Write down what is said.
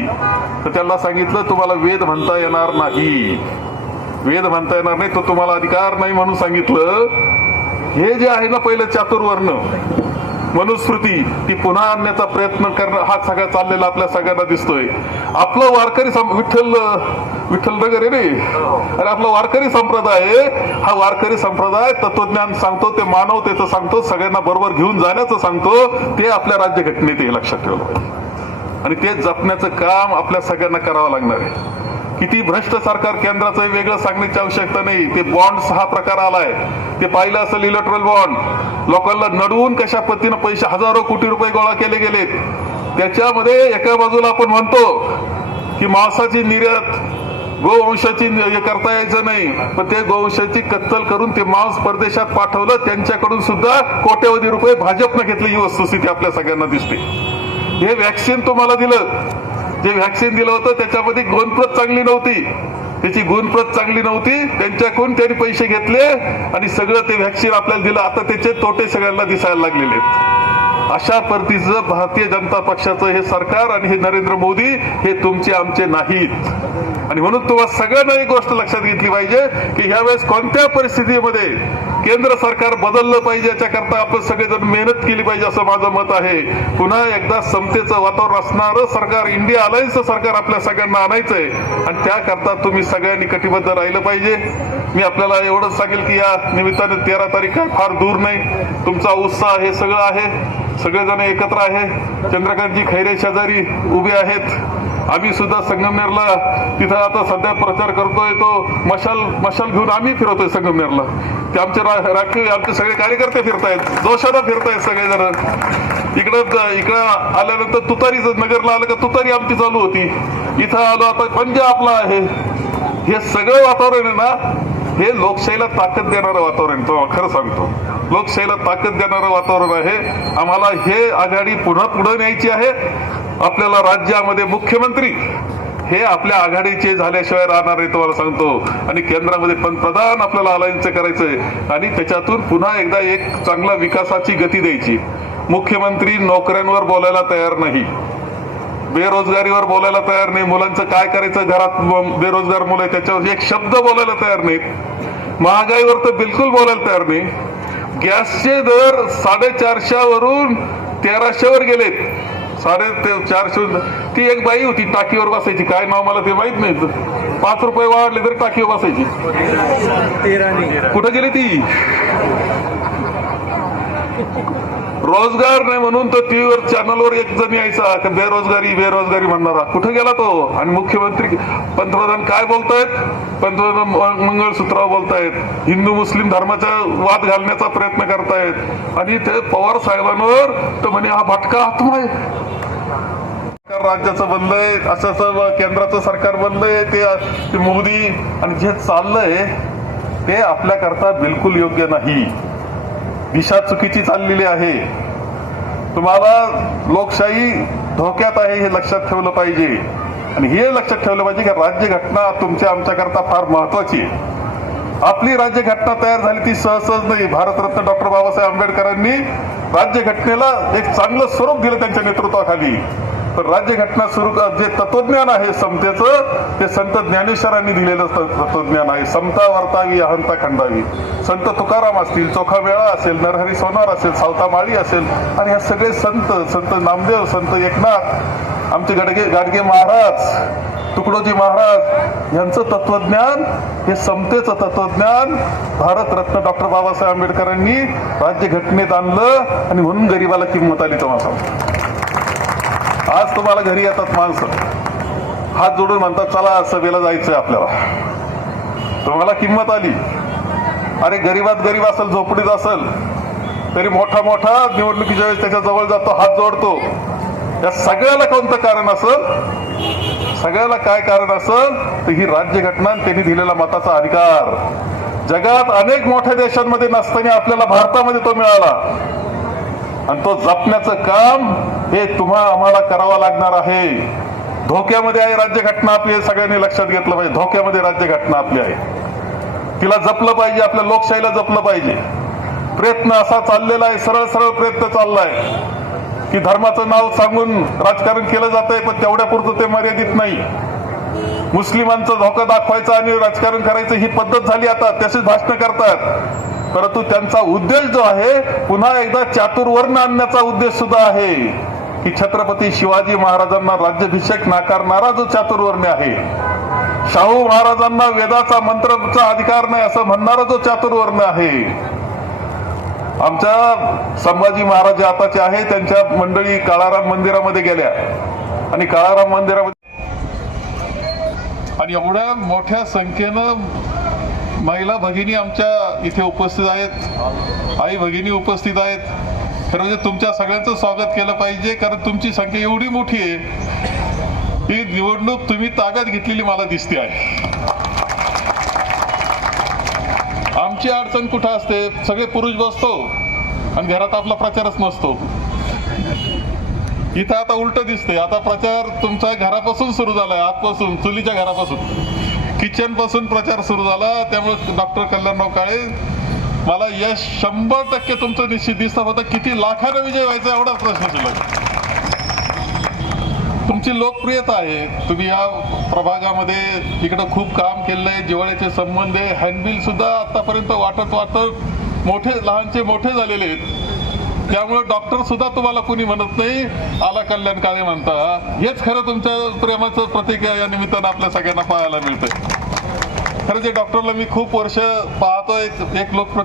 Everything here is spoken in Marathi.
मुलगी तर त्यांना सांगितलं तुम्हाला वेद म्हणता येणार नाही. वेद म्हणता येणार नाही तो तुम्हाला अधिकार नाही म्हणून सांगितलं. हे जे आहे ना पहिलं चातुर्वर्ण मनुस्मृती ती पुन्हा आणण्याचा प्रयत्न करणं हा सगळा चाललेला आपल्या सगळ्यांना दिसतोय. आपलं वारकरी विठ्ठल विठ्ठल नगर आहे रे. अरे आपला वारकरी संप्रदाय आहे. हा वारकरी संप्रदाय तत्वज्ञान सांगतो ते मानवतेचं सांगतो सगळ्यांना बरोबर घेऊन जाण्याचं सांगतो ते आपल्या राज्यघटनेत हे लक्षात ठेवलं पाहिजे आणि ते जपण्याचं काम आपल्या सगळ्यांना करावं लागणार आहे. किती भ्रष्ट सरकार केंद्राचं वेगळं सांगण्याची आवश्यकता नाही. ते बॉन्ड हा प्रकार आलाय. ते पाहिलं असेल इलेक्ट्रल बॉन्ड लोकांना नडवून कशा पद्धतीनं पैसे हजारो कोटी रुपये गोळा केले गेलेत. त्याच्यामध्ये एका बाजूला आपण म्हणतो की मांसाची निर्यात गोवंशाची हे करता यायचं नाही. पण ते गोवंशाची कत्तल करून ते मांस परदेशात पाठवलं त्यांच्याकडून सुद्धा कोट्यवधी रुपये भाजपनं घेतली ही वस्तुस्थिती आपल्या सगळ्यांना दिसते. हे व्हॅक्सिन तुम्हाला दिलं. जे व्हॅक्सिन दिलं होतं त्याच्यामध्ये गुणप्रत चांगली नव्हती. त्याची गुणप्रत चांगली नव्हती. त्यांच्याकडून त्यांनी पैसे घेतले आणि सगळं ते व्हॅक्सिन आपल्याला दिलं. आता त्याचे तोटे सगळ्यांना दिसायला लागलेले आहेत. अशा परतीचं भारतीय जनता पक्षाचं हे सरकार आणि हे नरेंद्र मोदी हे तुमचे आमचे नाहीत. आणि म्हणून तुम्हाला सगळ्यांना एक गोष्ट लक्षात घेतली पाहिजे की ह्यावेळेस कोणत्या परिस्थितीमध्ये केंद्र सरकार बदललं पाहिजे याच्याकरता आपण सगळेजण मेहनत केली पाहिजे असं माझं मत आहे. पुन्हा एकदा समतेचं वातावरण असणारं सरकार इंडिया अलायन्सचं सरकार आपल्या सगळ्यांना आणायचंय. आणि त्याकरता तुम्ही सगळ्यांनी कटिबद्ध राहिलं पाहिजे. मी आपल्याला एवढंच सांगेल की या निमित्ताने तेरा तारीख काय फार दूर नाही. तुमचा उत्साह हे सगळं आहे. सगळेजण एकत्र आहे. चंद्रकांतजी खैरे शेजारी उभे आहेत. आम्ही सुद्धा संगमनेरला. तिथं आता सध्या प्रचार करतोय तो. मशाल मशाल घेऊन आम्ही फिरतोय संगमनेरला. ते आमचे रा- राखीव आमचे सगळे कार्यकर्ते फिरतायत. जोशाला फिरतायत सगळेजण. इकडं इकडं आल्यानंतर तुतारीच नगरला आलं का तुतारी आमची चालू होती. इथं आलो आता पंजा आपला आहे. हे सगळं वातावरण आहे ना हे लोकशाहीला ताकद देणारं वातावरण तो खरं सांगतो. लोकशाहीला ताकद देणारं वातावरण आहे. आम्हाला हे आघाडी पुन्हा पुढे न्यायची आहे. आपल्याला राज्यामध्ये मुख्यमंत्री हे आपल्या आघाडीचे झाल्याशिवाय राहणार आहे तुम्हाला सांगतो. आणि केंद्रामध्ये पंतप्रधान आपल्याला अलायन्स करायचंय. आणि त्याच्यातून पुन्हा एकदा एक चांगला विकासाची गती द्यायची. मुख्यमंत्री नोकऱ्यांवर बोलायला तयार नाही. बेरोजगारीवर बोलायला तयार नाही. मुलांचं काय करायचं? घरात बेरोजगार मुलं आहे त्याच्यावर एक शब्द बोलायला तयार नाहीत. महागाईवर तर बिलकुल बोलायला तयार नाही. गॅसचे दर साडेचारशेवरून तेराशेवर गेलेत. साडे ते चारशे ती एक बाई होती टाकीवर बसायची. काय नाव मला ते माहीत नाही. पाच रुपये वाढले तरी टाकीवर बसायची. कुठं गेली ती? रोजगार नाही म्हणून तर टीव्हीवर चॅनलवर एक जण यायचा का बेरोजगारी बेरोजगारी म्हणणारा. कुठे गेला तो? आणि मुख्यमंत्री पंतप्रधान काय बोलतायत? पंतप्रधान मंगळसूत्रावर बोलतायत. हिंदू मुस्लिम धर्माचा वाद घालण्याचा प्रयत्न करतायत. आणि ते पवार साहेबांवर तर म्हणे हा भटका आत्मा आहे. सरकार राज्याचं बनलंय असं असं केंद्राचं सरकार बनलंय आहे ते मोदी आणि जे चाललंय ते आपल्याकरता बिलकुल योग्य नाही. दिशा चुकीची चाललेली आहे. तुम्हाला लोकशाही धोक्यात आहे हे लक्षात ठेवलं पाहिजे. आणि हे लक्षात ठेवलं पाहिजे की राज्यघटना तुमच्या आमच्याकरता फार महत्वाची आहे. आपली राज्यघटना तयार झाली ती सहसहज नाही. भारतरत्न डॉक्टर बाबासाहेब आंबेडकरांनी राज्यघटनेला एक चांगलं स्वरूप दिलं त्यांच्या नेतृत्वाखाली. तर राज्यघटना सुरू जे तत्वज्ञान आहे समतेचं ते संत ज्ञानेश्वरांनी दिलेलं तत्वज्ञान आहे. समता वर्तावी अहंता खंडावी संत तुकाराम असतील चोखा वेळा असेल नरहरी सोनार असेल सावता माळी असेल आणि हे सगळे संत संत नामदेव संत एकनाथ आमचे गडगे गाडगे महाराज तुकडोजी महाराज यांचं तत्वज्ञान हे समतेचं तत्वज्ञान भारतरत्न डॉक्टर बाबासाहेब आंबेडकरांनी राज्यघटनेत आणलं आणि म्हणून गरीबाला किंमत आली तुम्हाला सांगतो आज तुम्हाला घरी येतात माणसं. हात जोडून म्हणतात चला सभेला जायचंय आपल्याला. तुम्हाला किंमत आली. अरे गरीबात गरीब असेल झोपडीत असेल तरी मोठा मोठा निवडणुकीच्या वेळेस त्याच्याजवळ जातो हात जोडतो. या सगळ्याला कोणतं कारण असेल? सगळ्याला काय कारण असेल? तर ही राज्यघटना त्यांनी दिलेला मताचा अधिकार. जगात अनेक मोठ्या देशांमध्ये नसताना आपल्याला भारतामध्ये तो मिळाला. आणि तो जपण्याचं काम हे तुम्हा आम्हाला करावा लागणार आहे. धोक्यामध्ये आहे राज्यघटना आपली आहे सगळ्यांनी लक्षात घेतलं पाहिजे. धोक्यामध्ये राज्यघटना आपली आहे. तिला जपलं पाहिजे आपल्या लोकशाहीला जपलं पाहिजे. प्रयत्न असा चाललेला आहे सरळ सरळ प्रयत्न चाललाय की धर्माचं नाव सांगून राजकारण केलं जात आहे पण तेवढ्या पुरतं ते मर्यादित नाही. मुस्लिमांचा धोका दाखवायचा आणि राजकारण करायचं ही पद्धत झाली आता तशीच भाषणं करतात. परंतु त्यांचा उद्देश जो आहे पुन्हा एकदा चातुर्वर्ण आणण्याचा उद्देश सुद्धा आहे. की छत्रपती शिवाजी महाराजांना राज्याभिषेक नाकारणारा जो चातुर्वर्ण आहे. शाहू महाराजांना वेदाचा मंत्रचा अधिकार नाही असं म्हणणारा जो चातुर्वर्ण आहे. आमच्या संभाजी महाराज जे आताचे आहे त्यांच्या मंडळी काळाराम मंदिरामध्ये गेल्या. आणि काळाराम मंदिरामध्ये आणि एवढ्या मोठ्या संख्येनं महिला भगिनी आमच्या इथे उपस्थित आहेत. आई भगिनी उपस्थित आहेत. खरं म्हणजे तुमच्या सगळ्यांचं स्वागत केलं पाहिजे कारण तुमची संख्या एवढी मोठी आहे. ही निवडणूक तुम्ही ताब्यात घेतलेली मला दिसते आहे. आमची अडचण कुठं असते? सगळे पुरुष बसतो आणि घरात आपला प्रचारच नसतो. इथं आता उलट दिसतंय. आता प्रचार तुमचा घरापासून सुरू झालाय आतपासून चुलीच्या घरापासून. किचनपासून प्रचार सुरू झाला त्यामुळे डॉक्टर कल्याणराव काळे मला यश शंभर टक्के तुमचं निश्चित दिसतं. होतं किती लाखानं विजय व्हायचा एवढा प्रश्न शिल्लक तुमची लोकप्रियता आहे. तुम्ही या प्रभागामध्ये इकडं खूप काम केलंय जिवाळ्याचे संबंध आहे. हँडबिल सुद्धा आतापर्यंत वाटत वाटत मोठे लहानचे मोठे झालेले आहेत. त्यामुळे डॉक्टर सुद्धा तुम्हाला कुणी म्हणत नाही. आला कल्याण काळे म्हणता. हेच खरं तुमच्या प्रेमाचं प्रतीक या निमित्तानं आपल्या सगळ्यांना पाहायला मिळतंय. खरं जे डॉक्टरला मी खूप वर्ष पाहतोय. एक लोकप्रतिनिधी